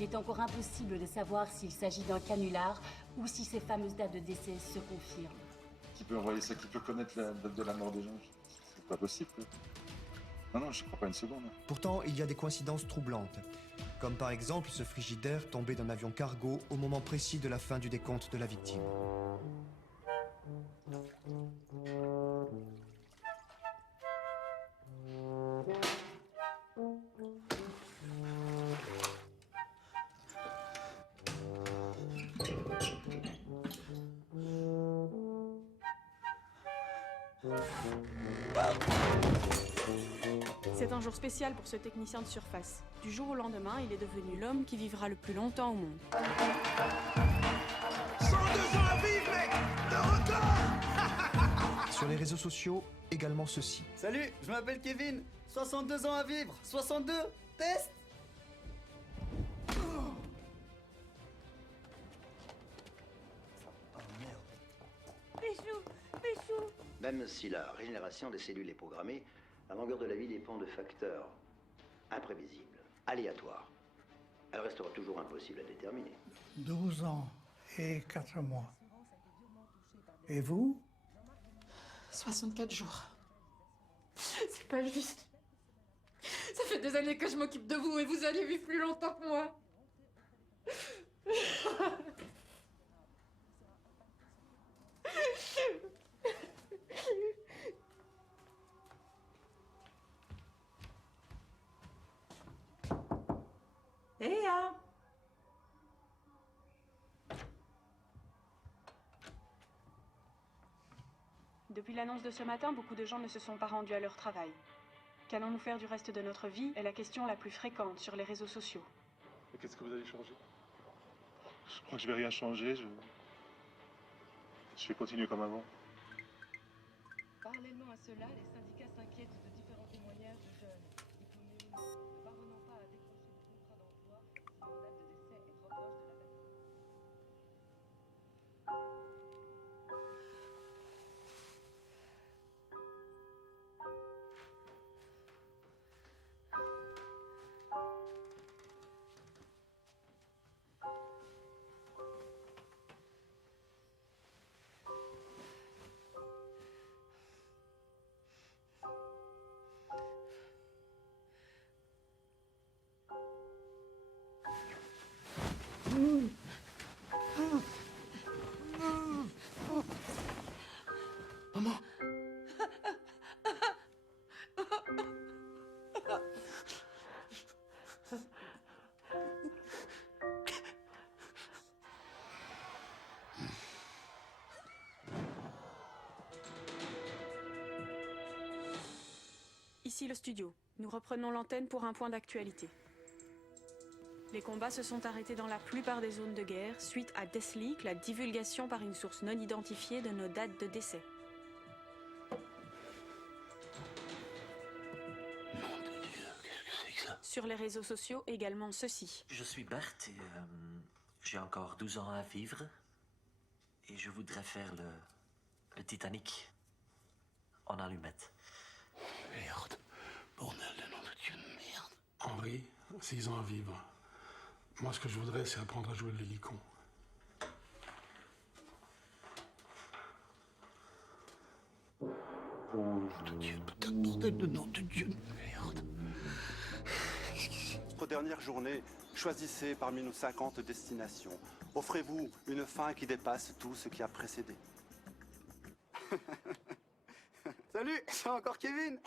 Il est encore impossible de savoir s'il s'agit d'un canular ou si ces fameuses dates de décès se confirment. Qui peut envoyer ça? Qui peut connaître la date de la mort des gens? C'est pas possible, quoi. Non, je crois pas une seconde. Pourtant, il y a des coïncidences troublantes. Comme par exemple ce frigidaire tombé d'un avion cargo au moment précis de la fin du décompte de la victime. C'est un jour spécial pour ce technicien de surface. Du jour au lendemain, il est devenu l'homme qui vivra le plus longtemps au monde. 102 ans à vivre, mec! De record! Sur les réseaux sociaux, également ceci. Salut, je m'appelle Kevin, 62 ans à vivre, 62, test! Péchou! Même si la régénération des cellules est programmée, la longueur de la vie dépend de facteurs imprévisibles, aléatoires. Elle restera toujours impossible à déterminer. 12 ans et 4 mois. Et vous? 64 jours. C'est pas juste. Ça fait des années que je m'occupe de vous et vous allez vivre plus longtemps que moi. Léa! Depuis l'annonce de ce matin, beaucoup de gens ne se sont pas rendus à leur travail. Qu'allons-nous faire du reste de notre vie est la question la plus fréquente sur les réseaux sociaux. Et qu'est-ce que vous allez changer? Je crois que je vais rien changer. Je vais continuer comme avant. Parallèlement à cela, les syndicats s'inquiètent de différents témoignages de jeunes diplômés ou non, ne parvenant pas à décrocher de contrat d'emploi si leur date de décès est trop proche de la date. Maman! Ici le studio. Nous reprenons l'antenne pour un point d'actualité. Les combats se sont arrêtés dans la plupart des zones de guerre suite à Deathleak, la divulgation par une source non identifiée de nos dates de décès. Mon Dieu, qu'est-ce que c'est que ça? Sur les réseaux sociaux, également ceci. Je suis Bert et j'ai encore 12 ans à vivre. Et je voudrais faire le Titanic en allumette. Merde. Bordel de nom de Dieu de merde. Henri, 6 ans à vivre. Moi, ce que je voudrais, c'est apprendre à jouer de l'hélicon. Nom de Dieu, putain de bordel de nom de Dieu de merde. Notre dernière journée, choisissez parmi nos 50 destinations. Offrez-vous une fin qui dépasse tout ce qui a précédé. Salut, c'est encore Kevin!